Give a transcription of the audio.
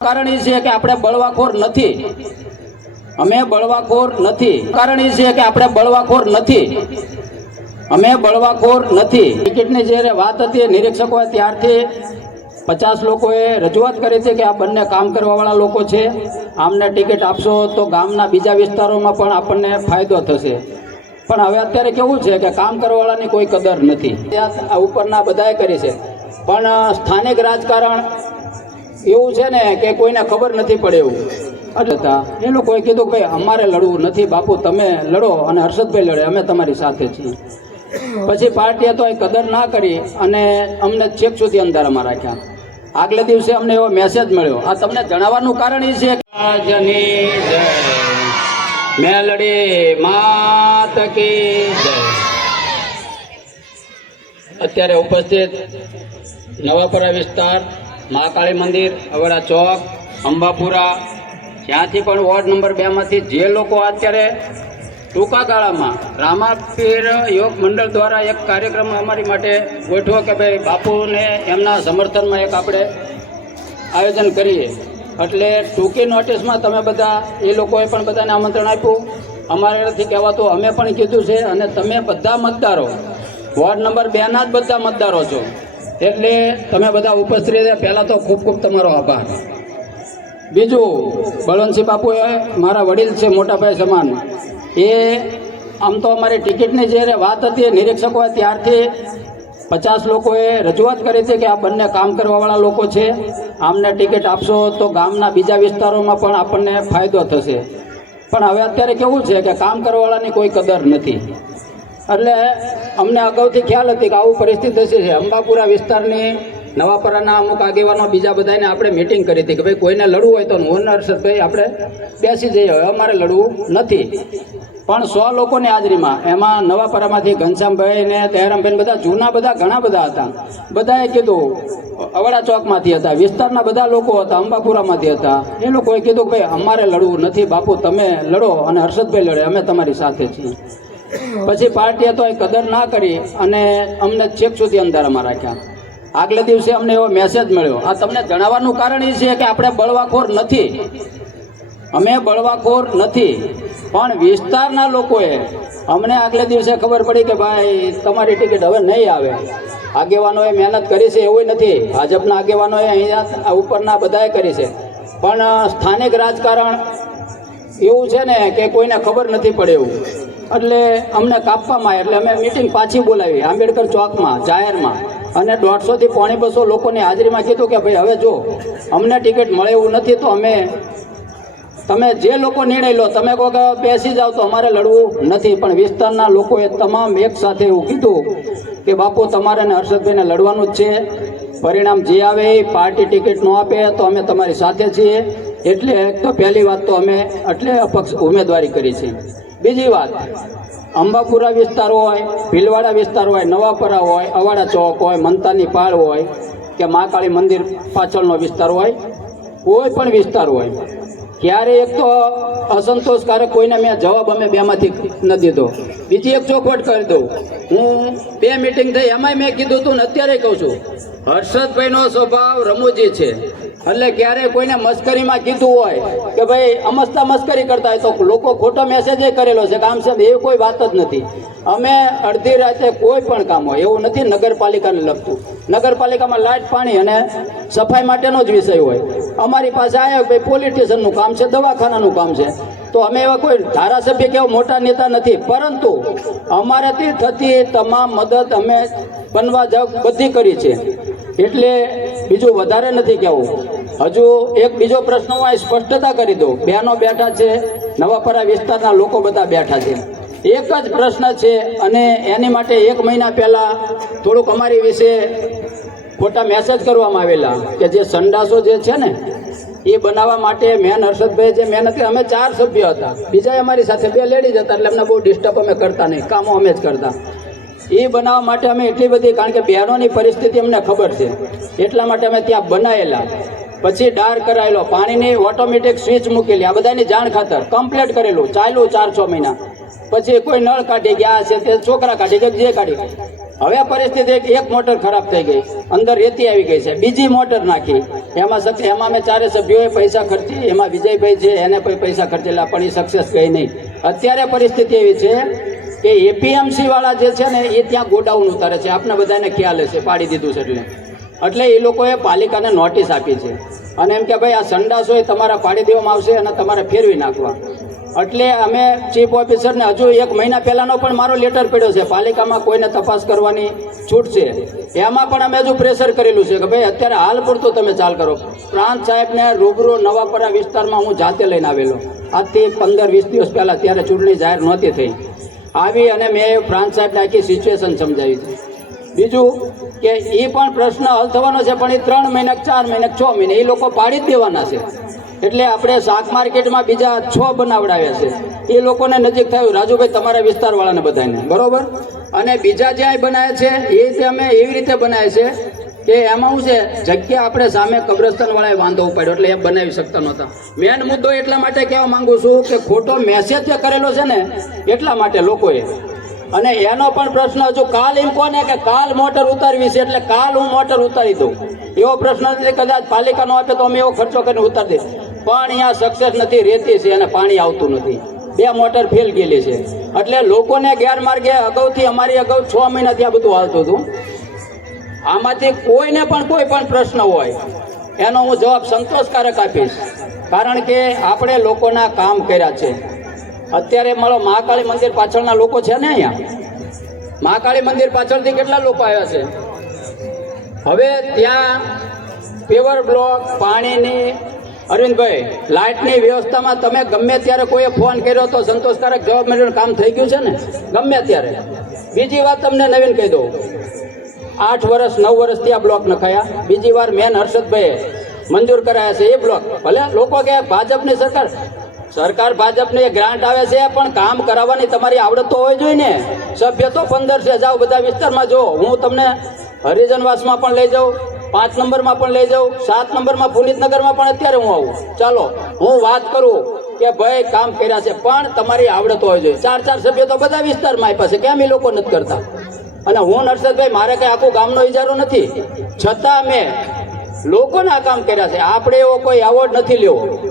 કારણ એ છે કે આપણે બળવાખોર નથી. અમે બળવાખોર નથી. કારણ એ છે કે આપણે બળવાખોર નથી. અમે બળવાખોર નથી. ટિકિટની જ્યારે વાત હતી નિરીક્ષકો ત્યારથી પચાસ લોકોએ રજૂઆત કરી હતી કે આ બંને કામ કરવાવાળા લોકો છે. આમને ટિકિટ આપશો તો ગામના બીજા વિસ્તારોમાં પણ આપણને ફાયદો થશે. પણ હવે અત્યારે કેવું છે કે કામ કરવાવાળાની કોઈ કદર નથી. આ ઉપરના બધાએ કરી છે. પણ સ્થાનિક રાજકારણ એવું છે ને કે કોઈને ખબર નથી પડે એવું. હતા એ લોકોએ કીધું કે અમારે લડવું નથી બાપુ, તમે લડો અને હર્ષદભાઈ લડે, અમે તમારી સાથે છીએ. પછી પાર્ટીએ તો એ કદર ના કરી અને અમને છેક સુધી અંધારામાં રાખ્યા. આગલે દિવસે અમને એવો મેસેજ મળ્યો. આ તમને જણાવવાનું કારણ એ છે મેલડી માત કી અત્યારે ઉપસ્થિત નવાપરા વિસ્તાર મહાકાળી મંદિર અવડા ચોક, અંબાપુરા. જ્યાંથી પણ વોર્ડ નંબર બેમાંથી જે લોકો અત્યારે ટૂંકા ગાળામાં રામાપીર યોગ મંડળ દ્વારા એક કાર્યક્રમ અમારી માટે ગોઠવો કે ભાઈ બાપુને એમના સમર્થનમાં એક આપણે આયોજન કરીએ. એટલે ટૂંકી નોટિસમાં તમે બધા એ લોકોએ પણ બધાને આમંત્રણ આપ્યું. અમારે નથી કહેવાતું, અમે પણ કીધું છે અને તમે બધા મતદારો, વોર્ડ નંબર બેના જ બધા મતદારો છો. એટલે તમે બધા ઉપસ્થિત પહેલાં તો ખૂબ ખૂબ તમારો આભાર. બીજું, બળવંતસિંહ બાપુએ મારા વડીલ છે, મોટાભાઈ સમાન, એ આમ તો અમારી ટિકિટની જ્યારે વાત હતી નિરીક્ષકો ત્યારથી પચાસ લોકોએ રજૂઆત કરી હતી કે આ બંને કામ કરવાવાળા લોકો છે, આમને ટિકિટ આપશો તો ગામના બીજા વિસ્તારોમાં પણ આપણને ફાયદો થશે. પણ હવે અત્યારે કેવું છે કે કામ કરવાવાળાની કોઈ કદર નથી. એટલે અમને અગાઉથી ખ્યાલ હતી કે આવું પરિસ્થિતિ થશે છે. અંબાપુરા વિસ્તારની નવાપરાના અમુક આગેવાનો બીજા બધાને આપણે મિટિંગ કરી હતી કે ભાઈ કોઈને લડવું હોય તો હું હર્ષદભાઈ આપણે બેસી જઈએ. હવે અમારે લડવું નથી. પણ સો લોકોની હાજરીમાં, એમાં નવાપરામાંથી ઘનશ્યામભાઈ ને તહેરામભાઈ બધા, જૂના બધા, ઘણા બધા હતા. બધાએ કીધું અવડા ચોકમાંથી હતા. વિસ્તારના બધા લોકો હતા, અંબાપુરામાંથી હતા. એ લોકોએ કીધું કે ભાઈ, અમારે લડવું નથી. બાપુ, તમે લડો અને હર્ષદભાઈ લડે, અમે તમારી સાથે છીએ. પછી પાર્ટીએ તો એ કદર ના કરી અને અમને ચેક સુધી અંધારામાં રાખ્યા. આગલે દિવસે અમને એવો મેસેજ મળ્યો. આ તમને જણાવવાનું કારણ એ છે કે આપણે બળવાખોર નથી. અમે બળવાખોર નથી. પણ વિસ્તારના લોકોએ અમને આગલે દિવસે ખબર પડી કે ભાઈ, તમારી ટિકિટ હવે નહીં આવે. આગેવાનોએ મહેનત કરી છે એવું નથી. ભાજપના આગેવાનોએ અહીંયા ઉપરના બધાએ કરી છે. પણ સ્થાનિક રાજકારણ એવું છે ને કે કોઈને ખબર નથી પડે એવું. એટલે અમને કાપવામાં એટલે અમે મિટિંગ પાછી બોલાવી, આંબેડકર ચોકમાં, જાહેરમાં. અને દોઢસોથી પોણી બસો લોકોની હાજરીમાં કીધું કે ભાઈ, હવે જો, અમને ટિકિટ મળે એવું નથી તો અમે, તમે જે લોકો નિર્ણય લો, તમે કહો કે બેસી જાઓ તો અમારે લડવું નથી. પણ વિસ્તારના લોકોએ તમામ એક સાથે એવું કીધું કે બાપુ, તમારે ને હર્ષદભાઈને લડવાનું જ છે. પરિણામ જે આવે એ પાર્ટી ટિકિટ ન આપે, તો અમે તમારી સાથે છીએ. એટલે તો પહેલી વાત તો અમે એટલે અપક્ષ ઉમેદવારી કરી છે. બીજી વાત, અંબાપુરા વિસ્તાર હોય, ભીલવાડા વિસ્તાર હોય, નવાપરા હોય, અવાડા ચોક હોય, મંતાની પાળ હોય કે મહાકાળી મંદિર પાછળનો વિસ્તાર હોય, કોઈ પણ વિસ્તાર હોય. ક્યારે એક તો અસંતોષકારક કોઈને મેં જવાબ અમે બેમાંથી ન દીધો. બીજી એક ચોખવટ કરી દઉં. હું બે મિટિંગ થઈ, એમાંય મેં કીધું તું ને અત્યારે કહું છું. હર્ષદભાઈનો સ્વભાવ રમૂજી છે. એટલે ક્યારે કોઈને મસ્કરીમાં કીધું હોય કે ભાઈ અમસ્તા મસ્કરી કરતા હોય, તો લોકો ખોટો મેસેજ કરેલો છે કે આમ છે એ કોઈ વાત જ નથી. અમે અડધી રાતે કોઈ પણ કામ હોય, એવું નથી નગરપાલિકાને લગતું. નગરપાલિકામાં લાઇટ, પાણી અને સફાઈ માટેનો જ વિષય હોય. અમારી પાસે આવ્યા ભાઈ પોલીસ સ્ટેશનનું કામ છે, દવાખાનાનું કામ છે. તો અમે એવા કોઈ ધારાસભ્ય કે મોટા નેતા નથી. પરંતુ અમારાથી થતી તમામ મદદ અમે બનવા જાવ બધી કરી છે. એટલે બીજું વધારે નથી કહેવું. હજુ એક બીજો પ્રશ્ન હું અહીં સ્પષ્ટતા કરી દઉં. બહેનો બેઠા છે, નવાપરા વિસ્તારના લોકો બધા બેઠા છે. એક જ પ્રશ્ન છે અને એની માટે એક મહિના પહેલાં થોડુંક અમારી વિશે ખોટા મેસેજ કરવામાં આવેલા કે જે સંડાસો જે છે ને, એ બનાવવા માટે મેન હર્ષદભાઈ જે મહેનત કરી, અમે ચાર સભ્ય હતા. બીજા અમારી સાથે બે લેડીઝ હતા, એટલે અમને બહુ ડિસ્ટર્બ અમે કરતા નહીં. કામો અમે જ કરતા. એ બનાવવા માટે અમે એટલી બધી, કારણ કે બહેનોની પરિસ્થિતિ અમને ખબર છે. એટલા માટે અમે ત્યાં બનાવેલા પછી ડાર કરાયેલો, પાણીની ઓટોમેટિક સ્વિચ મૂકેલી. આ બધાની જાણ ખાતર કમ્પ્લીટ કરેલું. ચાલ્યું ચાર છ મહિના. પછી કોઈ નળ કાઢી ગયા છે, તે છોકરા કાઢી ગયા, જે કાઢી હવે પરિસ્થિતિ એક મોટર ખરાબ થઈ ગઈ. અંદર રેતી આવી ગઈ છે. બીજી મોટર નાખી. એમાં સક- એમાં અમે ચારે સભ્યોએ પૈસા ખર્ચી. એમાં વિજયભાઈ છે, એને પણ પૈસા ખર્ચેલા, પણ એ સક્સેસ ગઈ નહીં. અત્યારે પરિસ્થિતિ એવી છે કે એપીએમસી વાળા જે છે ને, એ ત્યાં ગોડાઉન ઉતારે છે. આપને બધાને ખ્યાલ હશે, પાડી દીધું છે એટલે. એટલે એ લોકોએ પાલિકાને નોટિસ આપી છે. અને એમ કે ભાઈ, આ સંડાસ હોય તમારા પાડી દેવામાં આવશે અને તમારે ફેરવી નાખવા. એટલે અમે ચીફ ઓફિસરને હજુ એક મહિના પહેલાંનો પણ મારો લેટર પડ્યો છે. પાલિકામાં કોઈને તપાસ કરવાની છૂટ છે. એમાં પણ અમે હજુ પ્રેશર કરેલું છે કે ભાઈ, અત્યારે હાલ પૂરતું તમે ચાલ કરો. પ્રાંત સાહેબને રૂબરૂ નવાપરા વિસ્તારમાં હું જાતે લઈને આવેલો. આજથી પંદર વીસ દિવસ પહેલાં ત્યારે ચૂંટણી જાહેર નહોતી થઈ. આવી અને મેં પ્રાંત સાહેબને આખી સિચ્યુએશન સમજાવી છે. બીજું કે એ પણ પ્રશ્ન હલ થવાનો છે, પણ એ ત્રણ મહિને ચાર મહિને છ મહિને એ લોકો પાડી જ દેવાના છે. એટલે આપણે શાક માર્કેટમાં બીજા છ બનાવડાવ્યા છે. એ લોકોને નજીક થયું. રાજુભાઈ, તમારા વિસ્તારવાળાને બધાને. બરોબર? અને બીજા જ્યાં બનાવે છે એ રીતે અમે એવી રીતે બનાવે છે કે એમાં શું છે, જગ્યા આપણે સામે કબ્રસ્તાન વાળાએ વાંધો ઉપાડ્યો, એટલે એ બનાવી શકતા નહોતા. મેન મુદ્દો એટલા માટે કહેવા માંગુ છું કે ખોટો મેસેજ જે કરેલો છે ને, એટલા માટે લોકોએ. અને એનો પણ પ્રશ્ન હજુ કાલ એમ કોને કે કાલ મોટર ઉતારવી છે, એટલે કાલ હું મોટર ઉતારી દઉં. એવો પ્રશ્ન નથી કદાચ પાલિકાનો આપે તો અમે એવો ખર્ચો કરીને ઉતારી દઈશ પણ અહીંયા સક્સેસ નથી રહેતી છે અને પાણી આવતું નથી. બે મોટર ફેલ ગયેલી છે. એટલે લોકોને ગેરમાર્ગે અગાઉથી અમારી અગાઉ છ મહિનાથી આ બધું હાલતું હતું. આમાંથી કોઈને પણ કોઈ પણ પ્રશ્ન હોય, એનો હું જવાબ સંતોષકારક આપીશ. કારણ કે આપણે લોકોના કામ કર્યા છે. અત્યારે મારો મહાકાળી મંદિર પાછળના લોકો છે ને અહીંયા? મહાકાળી મંદિર પાછળથી કેટલા લોકો આવ્યા છે? હવે ત્યાં પેવર બ્લોક પાણીની, અરવિંદભાઈ, લાઇટની વ્યવસ્થામાં તમે ગમે ત્યારે કોઈએ ફોન કર્યો તો સંતોષકારક જવાબ મેળવીને કામ થઈ ગયું છે ને? ગમે ત્યારે. બીજી વાત તમને નવીન કહી દઉં. આઠ વર્ષ, નવ વર્ષથી આ બ્લોક નખાયા. બીજી વાર મેન હર્ષદભાઈએ મંજૂર કરાયા છે એ બ્લોક. ભલે લોકો કે ભાજપની સરકાર સરકાર ભાજપને ગ્રાન્ટ આવે છે, પણ કામ કરાવવાની તમારી આવડત તો હોવી જોઈએ ને. સભ્ય તો પંદર છે, જાઓ બધા વિસ્તારમાં જો હું તમને હરિજનવાસમાં પણ લઈ જાઉં, પાંચ નંબરમાં પણ લઈ જાઉં, સાત નંબરમાં પુનિતનગરમાં પણ અત્યારે હું આવું. ચાલો, હું વાત કરું કે ભાઈ કામ કર્યા છે, પણ તમારી આવડત હોય જોઈએ ચાર ચાર સભ્યો તો બધા વિસ્તારમાં આપ્યા છે, કેમ એ લોકો નથી કરતા? અને હું નરસદભાઈ, મારે કઈ આખું ગામનો ઇજારો નથી. છતાં મેં લોકોના કામ કર્યા છે. આપણે એવો કોઈ એવોર્ડ નથી લેવો.